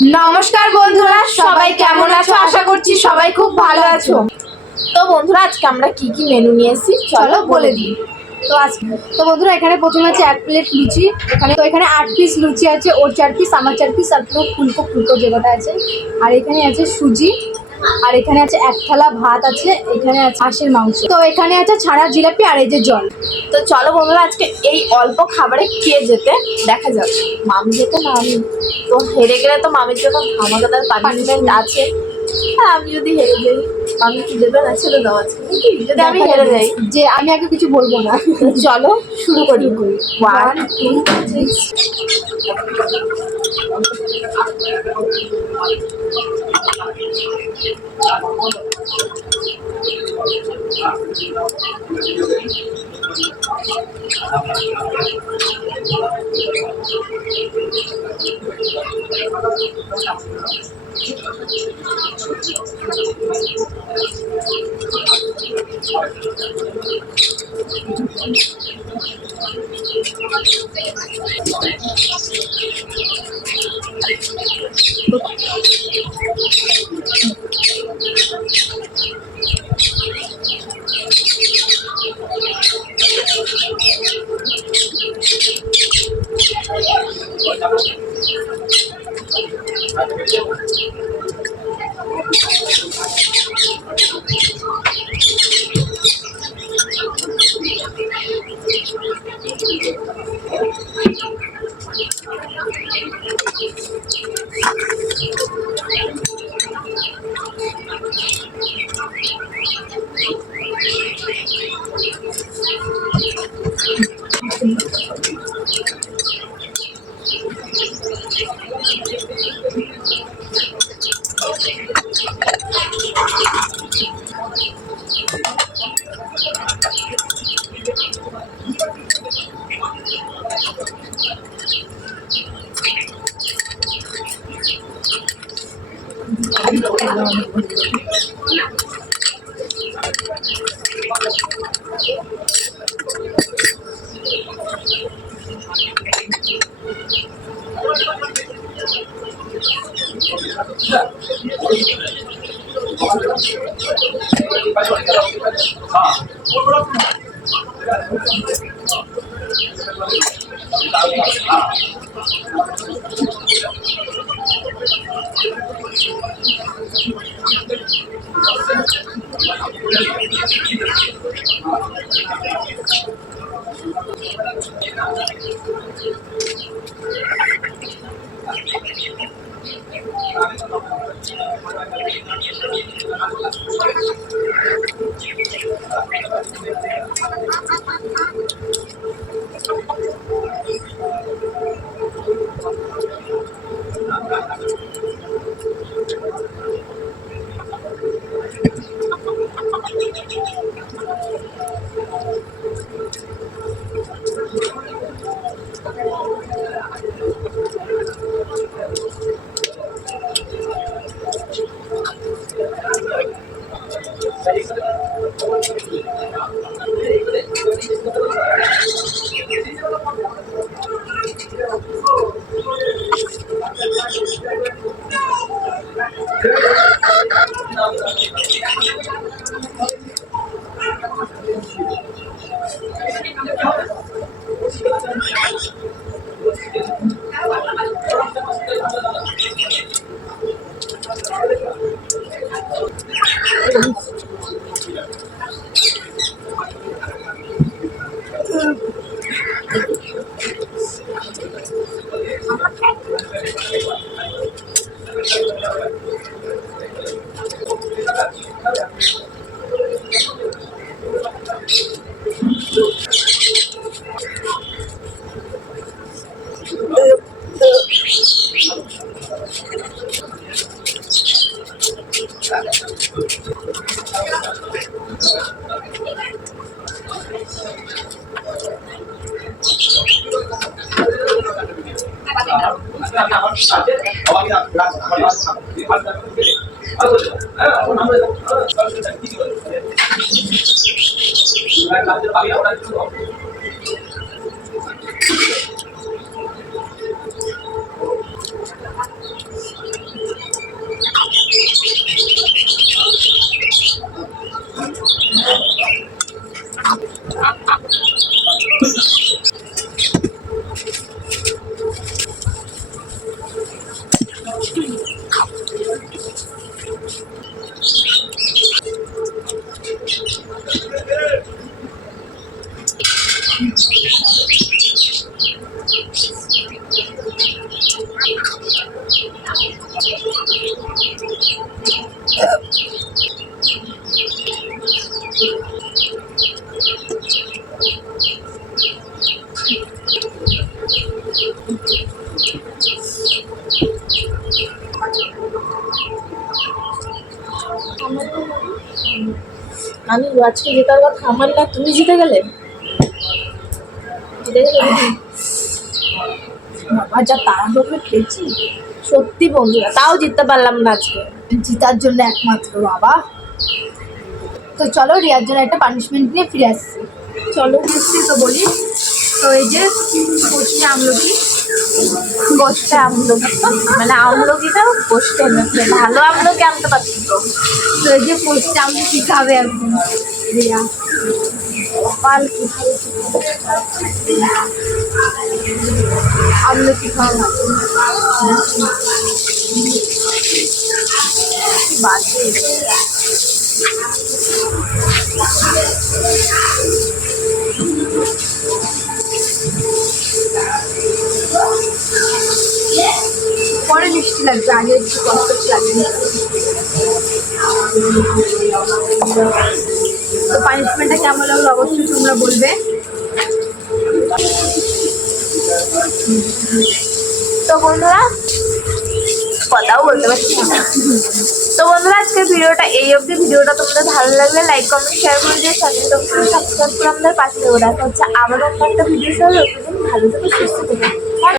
নমস্কার বন্ধুরা, সবাই কেমন আছো? আশা করছি সবাই খুব ভালো আছো। তো বন্ধুরা, আজকে আমরা কি কি মেনু নিয়ে এসেছি চলো বলে দিই। তো বন্ধুরা, এখানে প্রথমে আছে 1 প্লেট লুচি। এখানে 8 পিস লুচি আছে, ওর 4 পিস, আমার 4 পিস, আর পুরো ফুলকো যে কটা আছে। আর এখানে আছে সুজি, আর এখানে আছে 1 থালা ভাত আছে, এখানে আছে হাঁসের মাংস, তো এখানে আছে ছানা জিলাপি, আর এই যে জল। তো চলো বন্ধুরা, আজকে এই অল্প খাবারে কে যেতে দেখা যাবে। মামি যেতে না আমি, তো হেরে গেলে তো মামির জন্য ধামাকাদার পানিশমেন্ট আছে। আর আমি যদি হেরে যাই, মামি কি দেবে না? ছেড়ে দেওয়া আছে যদি আমি হেরে যাই, যে আমি আগে কিছু বলবো না। চলো শুরু করি। 1 2 3। আমি আজকে জেতার কথা আমার না, তুমি জিতে গেলে। জিতে গেলে দিদি। বাবা যা তাড়াহুড়ো খেয়েছি, সত্যি বন্ধুরা, তাও জিততে পারলাম না আজকে। জিতার জন্য একমাত্র বাবা। তো চলো রিয়ার জন্য একটা পানিশমেন্ট নিয়ে ফিরে আসছি। চলো এসছি তো বলি। তো এই যে কচি আমলকি, গোষ্ঠে আমলকি, মানে আমলকিটা গোষ্ঠে এনেছে, ভালো আমলকি আনতে পারছি তো। তো এই যে কচি আমলকি খাবে এখন রিয়া। পাল কি আমলকি খাওয়া ভালো। বাজে। পরে মিষ্টি লাগবে, আগে একটু কষ্ট লাগবে। তো পানিশমেন্টটা কেমন লাগলো অবশ্যই তোমরা বলবে। তো বন্ধুরা, কথাও বলতে পারছি না। তো বন্ধুরা, আজকের ভিডিওটা এই অবধি। ভিডিওটা তোমাদের ভালো লাগলে লাইক কমেন্ট শেয়ার করে দিয়ে চ্যানেলটা সাবস্ক্রাইব করে আমাদের পাশে দেবো। দেখা হচ্ছে আবার অন্য একটা ভিডিও সহ। ভালো থেকে সুস্থ থেকে।